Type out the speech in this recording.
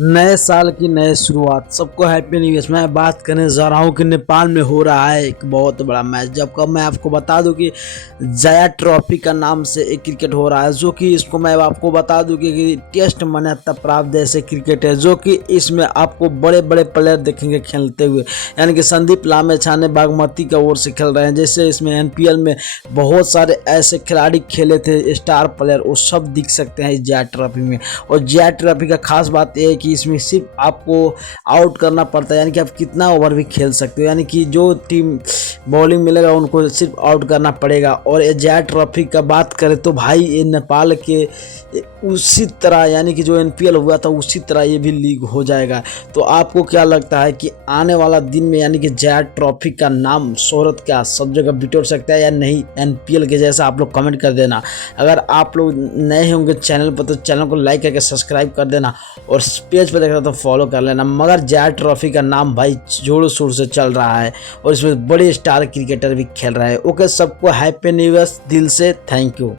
नए साल की नई शुरुआत, सबको हैप्पी न्यू ईयर। मैं बात करने जा रहा हूँ कि नेपाल में हो रहा है एक बहुत बड़ा मैच। जब कब मैं आपको बता दूं कि जया ट्रॉफी का नाम से एक क्रिकेट हो रहा है, जो कि इसको मैं आपको बता दूं कि टेस्ट मान्यता प्राप्त ऐसे क्रिकेट है, जो कि इसमें आपको बड़े बड़े प्लेयर देखेंगे खेलते हुए। यानी कि संदीप लामेछाने बागमती का ओर से खेल रहे हैं। जैसे इसमें एनपीएल में बहुत सारे ऐसे खिलाड़ी खेले थे, स्टार प्लेयर, वो सब दिख सकते हैं इस जया ट्रॉफी में। और जया ट्रॉफी का खास बात यह है कि इसमें सिर्फ आपको आउट करना पड़ता है, यानी कि आप कितना ओवर भी खेल सकते हो। यानी कि जो टीम बॉलिंग मिलेगा उनको सिर्फ आउट करना पड़ेगा। और ये जया ट्रॉफी का बात करें तो भाई ये नेपाल के उसी तरह, यानी कि जो एनपीएल हुआ था उसी तरह ये भी लीग हो जाएगा। तो आपको क्या लगता है कि आने वाला दिन में यानी कि जया ट्रॉफी का नाम शोहरत क्या सब जगह बिटोर सकता है या नहीं एनपीएल के जैसा? आप लोग कमेंट कर देना। अगर आप लोग नए होंगे चैनल पर तो चैनल को लाइक करके सब्सक्राइब कर देना, और पेज पर देख रहा तो फॉलो कर लेना। मगर जया ट्रॉफी का नाम भाई जोरों शोर से चल रहा है और इसमें बड़े स्टार क्रिकेटर भी खेल रहे हैं। ओके, सबको हैप्पी न्यू ईयर दिल से, थैंक यू।